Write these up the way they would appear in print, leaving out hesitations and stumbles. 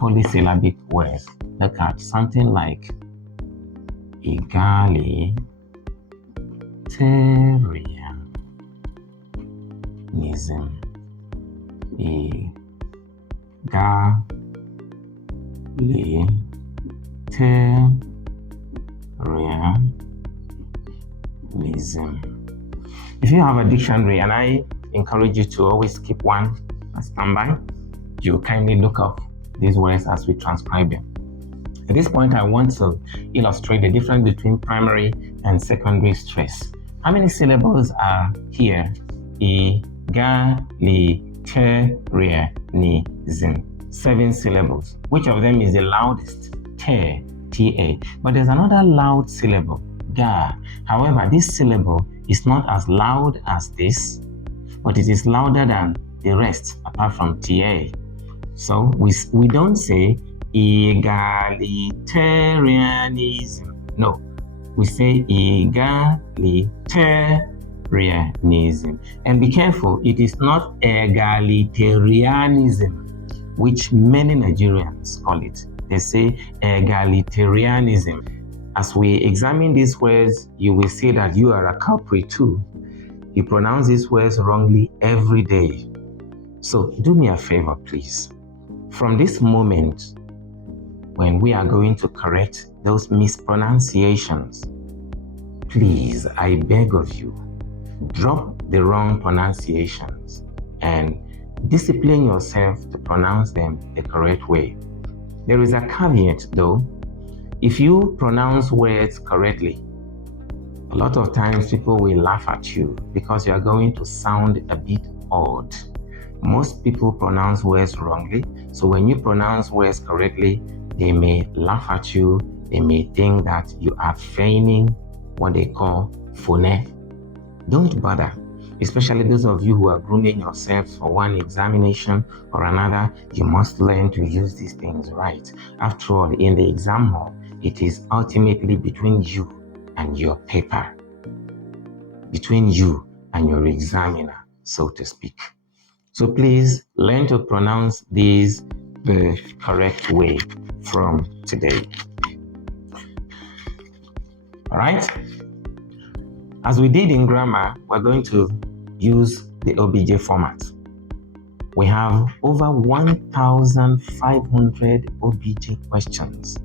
polysyllabic words. Look at something like egalitarianism, egalitarianism. If you have a dictionary, and I encourage you to always keep one on standby, you kindly look up these words as we transcribe them. At this point, I want to illustrate the difference between primary and secondary stress. How many syllables are here? Egalitarianism. 7 syllables. Which of them is the loudest? T, T-A. But there's another loud syllable, ga. However, this syllable is not as loud as this, but it is louder than the rest apart from TA. So we don't say egalitarianism. No, we say egalitarianism. And be careful, it is not egalitarianism, which many Nigerians call it. They say egalitarianism. As we examine these words, you will see that you are a culprit too. You pronounce these words wrongly every day. So do me a favor, please. From this moment, when we are going to correct those mispronunciations, please, I beg of you, drop the wrong pronunciations and discipline yourself to pronounce them the correct way. There is a caveat though. If you pronounce words correctly, a lot of times people will laugh at you because you are going to sound a bit odd. Most people pronounce words wrongly, so when you pronounce words correctly, they may laugh at you. They may think that you are feigning what they call phone. Don't bother, especially those of you who are grooming yourselves for one examination or another. You must learn to use these things right. After all, in the exam hall, it is ultimately between you and your paper, between you and your examiner, so to speak. So please learn to pronounce these the correct way from today. All right? As we did in grammar, we're going to use the OBJ format. We have over 1,500 OBJ questions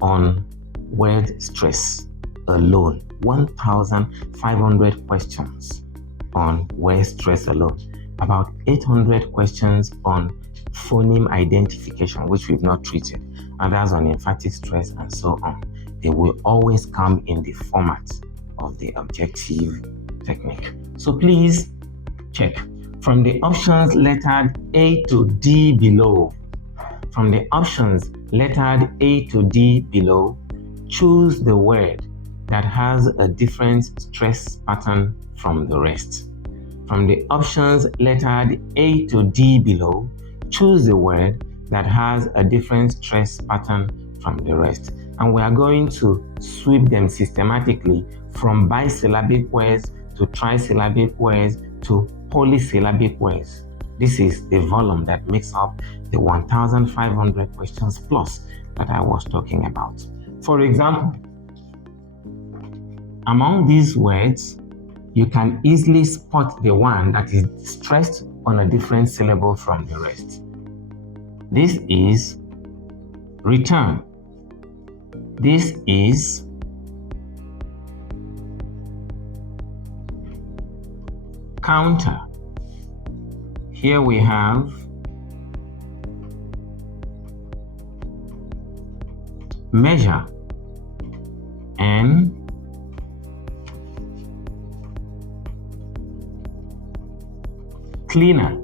on word stress alone. 1,500 questions on word stress alone. About 800 questions on phoneme identification, which we've not treated, others on emphatic stress, and so on. They will always come in the format of the objective technique. So please check. From the options lettered A to D below, choose the word that has a different stress pattern from the rest. From the options lettered A to D below, choose the word that has a different stress pattern from the rest. And we are going to sweep them systematically from bisyllabic words to trisyllabic words to polysyllabic words. This is the volume that makes up the 1,500 questions plus that I was talking about. For example, among these words, you can easily spot the one that is stressed on a different syllable from the rest. This is return. This is counter. Here we have measure and cleaner.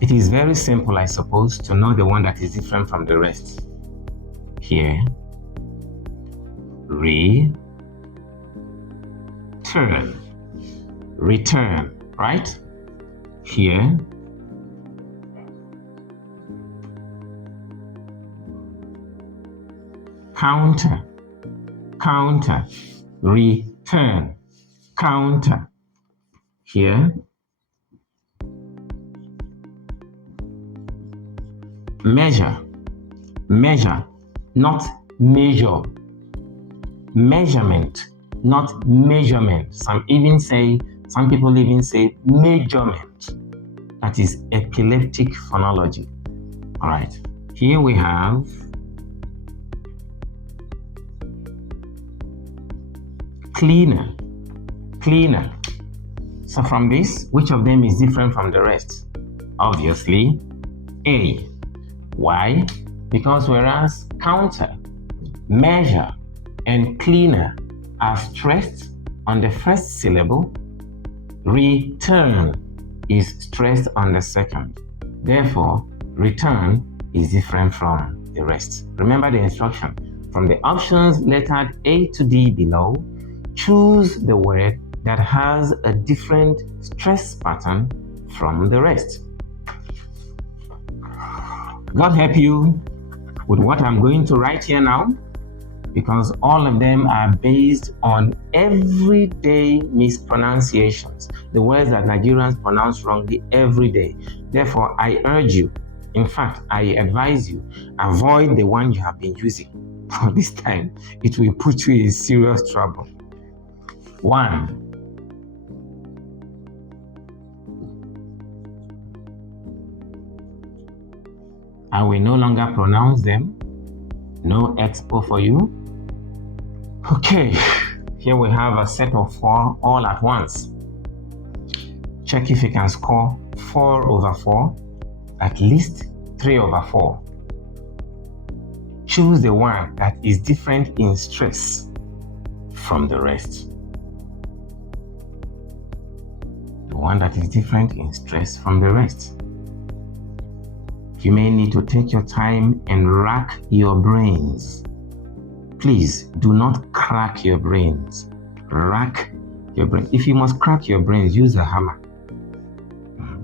It is very simple, I suppose, to know the one that is different from the rest. Here, return, right? Here, counter, return, counter. Here, Measure, measure, not measure. Measurement, not measurement. Some people even say measurement. That is epileptic phonology. All right. Here we have cleaner, cleaner. So from this, which of them is different from the rest? Obviously, A. Why? Because whereas counter, measure, and cleaner are stressed on the first syllable, return is stressed on the second. Therefore, return is different from the rest. Remember the instruction. From the options lettered A to D below, choose the word that has a different stress pattern from the rest. God help you with what I'm going to write here now, because all of them are based on everyday mispronunciations, the words that Nigerians pronounce wrongly every day. Therefore, I urge you, in fact, I advise you, avoid the one you have been using for this time. It will put you in serious trouble. 1. I will no longer pronounce them. No expo for you. Okay, here we have a set of 4 all at once. Check if you can score 4 over 4, at least 3 over 4. Choose the one that is different in stress from the rest. The one that is different in stress from the rest. You may need to take your time and rack your brains. Please do not crack your brains. Rack your brain. If you must crack your brains, use a hammer.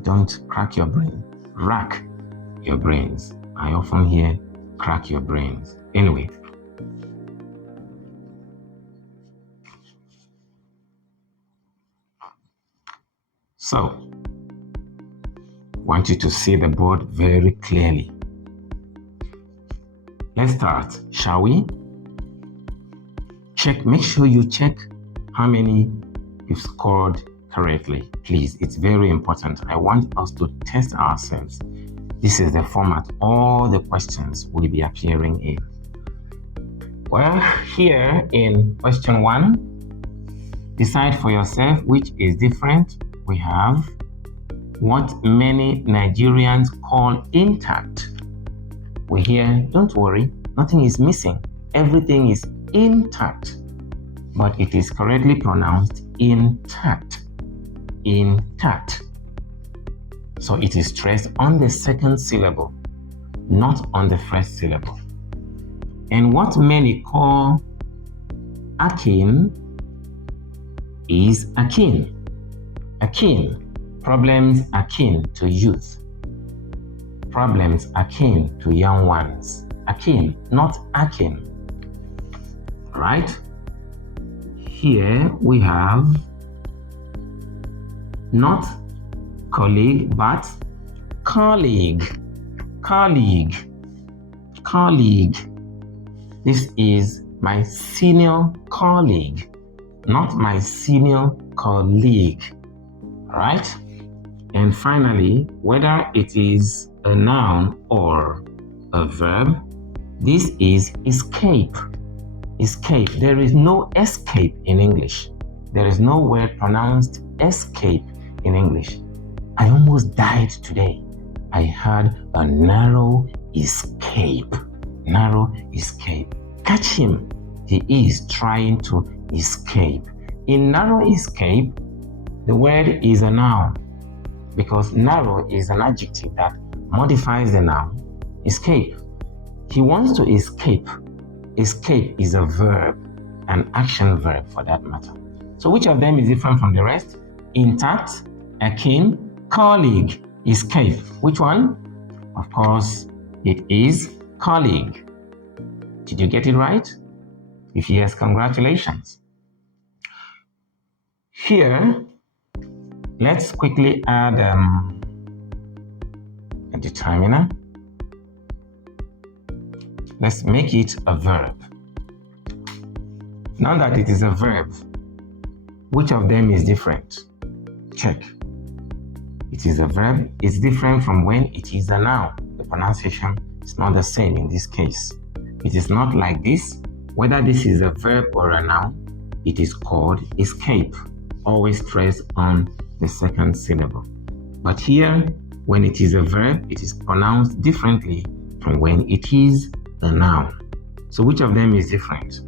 Don't crack your brain. Rack your brains. I often hear crack your brains. Anyway. So, I want you to see the board very clearly. Let's start, shall we? Make sure you check how many you've scored correctly. Please, it's very important. I want us to test ourselves. This is the format all the questions will be appearing in. Well, here in question 1, decide for yourself which is different. We have what many Nigerians call intact. We hear, don't worry, nothing is missing. Everything is intact, but it is correctly pronounced intact. Intact. So it is stressed on the second syllable, not on the first syllable. And what many call akin is akin. Akin. Problems akin to youth. Problems akin to young ones. Akin, not akin. Right? Here we have not colleague, but colleague. Colleague. Colleague. This is my senior colleague, not my senior colleague. Right? And finally, whether it is a noun or a verb, this is escape. Escape. There is no escape in English. There is no word pronounced escape in English. I almost died today. I had a narrow escape. Narrow escape. Catch him. He is trying to escape. In narrow escape, the word is a noun, because narrow is an adjective that modifies the noun escape. He wants to escape. Escape is a verb, an action verb for that matter. So which of them is different from the rest? Intact, akin, colleague, escape. Which one? Of course, it is colleague. Did you get it right? If yes, congratulations. Here, let's quickly add a determiner. Let's make it a verb. Now that it is a verb, which of them is different? Check. It is a verb. It's different from when it is a noun. The pronunciation is not the same in this case. It is not like this. Whether this is a verb or a noun, it is called escape. Always stress on the second syllable. But here, when it is a verb, it is pronounced differently from when it is a noun. So which of them is different?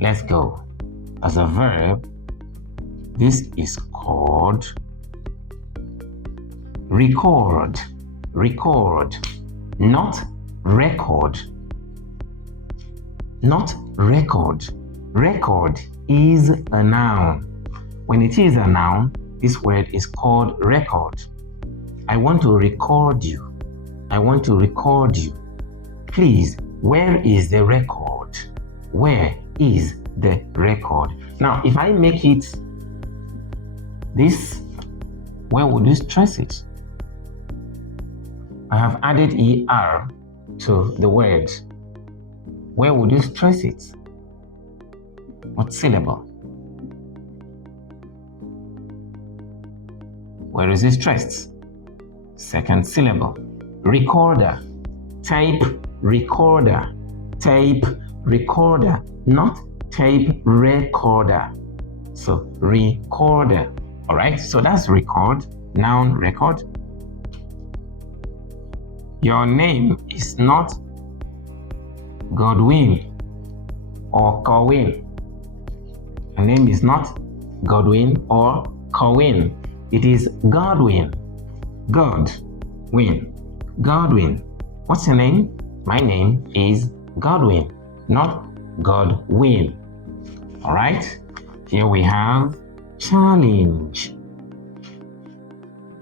Let's go. As a verb, this is called record. Record, not record. Not record. Record is a noun. When it is a noun, this word is called record. I want to record you. I want to record you. Please, where is the record? Where is the record? Now, if I make it this, where would you stress it? I have added ER to the word. Where would you stress it? What syllable? Where is it stressed? Second syllable. Recorder. Tape recorder. Tape recorder, not tape recorder. So recorder. All right, so that's record, noun record. Your name is not Godwin or Corwin. Your name is not Godwin or Corwin. It is Godwin. Godwin. Godwin. What's your name? My name is Godwin, not Godwin. All right. Here we have challenge.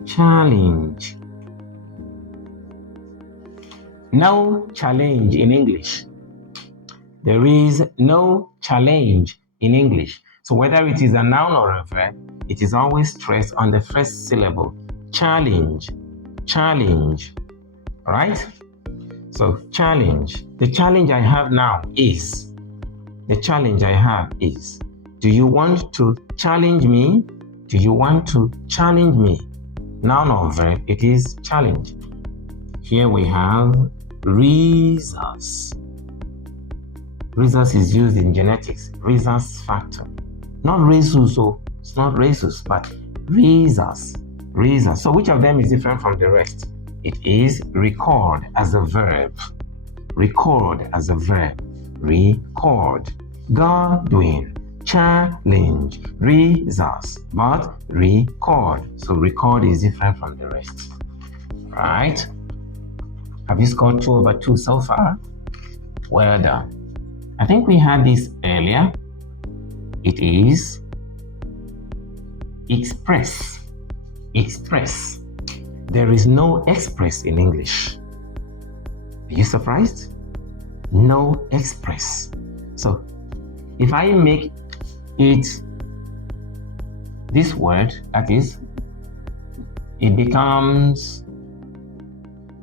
Challenge. No challenge in English. There is no challenge in English. So whether it is a noun or a verb, it is always stressed on the first syllable. Challenge. Challenge. All right? So challenge. The challenge I have now is. The challenge I have is. Do you want to challenge me? Do you want to challenge me? Noun or verb, it is challenge. Here we have rhesus. Rhesus is used in genetics. Rhesus factor. Not rhesus, so it's not rhesus, but rhesus. Rhesus. So which of them is different from the rest? It is record as a verb. Record as a verb. Record. Godwin. Challenge. Rhesus. But record. So record is different from the rest. Right? Have you scored 2/2 so far? Well done. I think we had this earlier. It is express. Express. There is no express in English. Are you surprised? No express. So if I make it this word, that is, it becomes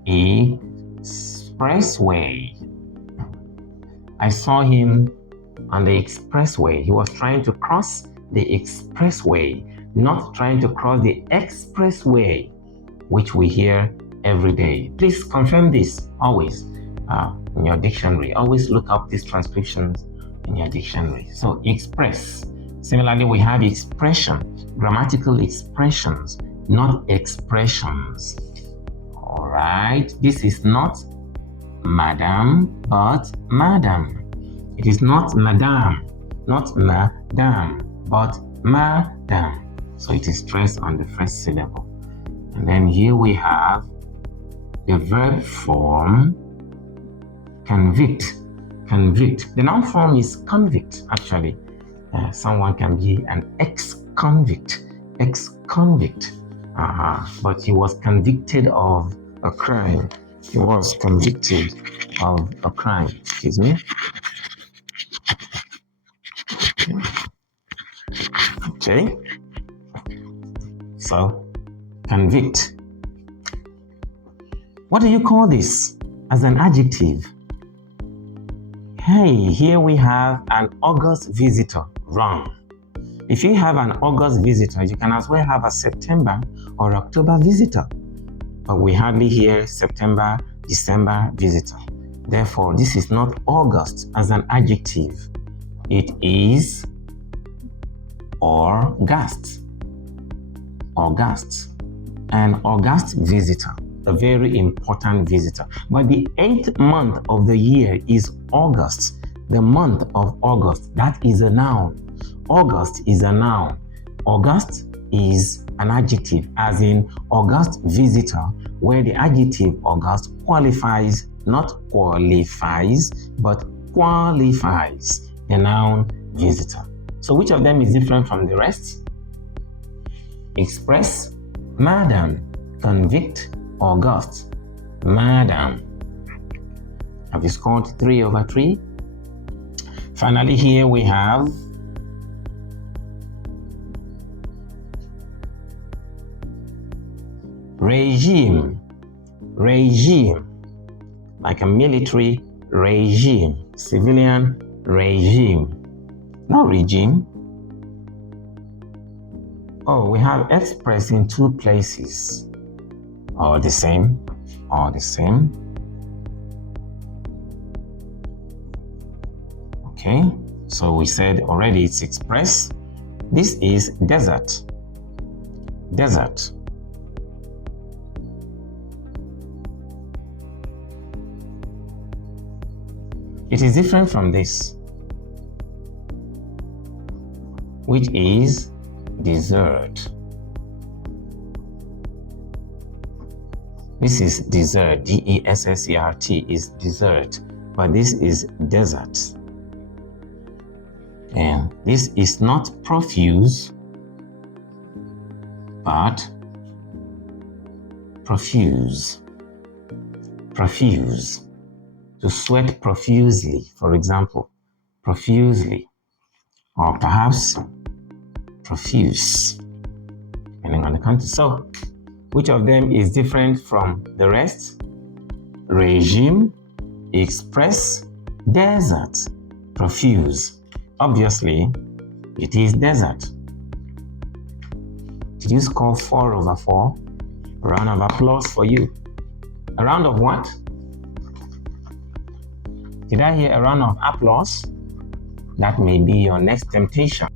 expressway. I saw him on the expressway. He was trying to cross the expressway, not trying to cross the expressway, which we hear every day. Please confirm this always in your dictionary. Always look up these transcriptions in your dictionary. So express. Similarly, we have expression, grammatical expressions, not expressions. All right. This is not madam, but madam. It is not madam, but madam. So it is stressed on the first syllable. And then here we have the verb form convict. Convict. The noun form is convict, actually. Someone can be an ex-convict. Ex-convict. But he was convicted of a crime. He was convicted of a crime. Excuse me. Okay. So, convict. What do you call this as an adjective? Hey, here we have an August visitor. Wrong. If you have an August visitor, you can as well have a September or October visitor. But we hardly hear September, December visitor. Therefore, this is not August as an adjective. It is August. August. An August visitor, a very important visitor. But the 8th month of the year is August. The month of August, that is a noun. August is a noun. August is an adjective, as in August visitor, where the adjective August qualifies, not qualifies, but qualifies the noun visitor. So which of them is different from the rest? Express, madam. Convict, August. Madam. Have you scored 3/3? Finally, here we have regime. Regime. Like a military regime. Civilian regime. Not regime. Oh, we have express in two places. Or the same. Or the same. Okay. So we said already it's express. This is desert. Desert. It is different from this, which is dessert. This is dessert, D-E-S-S-E-R-T is dessert, but this is desert. And this is not profuse, but profuse. Profuse. To sweat profusely, for example, profusely, or perhaps profuse, depending on the country. So, which of them is different from the rest? Regime, express, desert, profuse. Obviously, it is desert. Did you score 4/4? A round of applause for you. A round of what? Did I hear a round of applause? That may be your next temptation.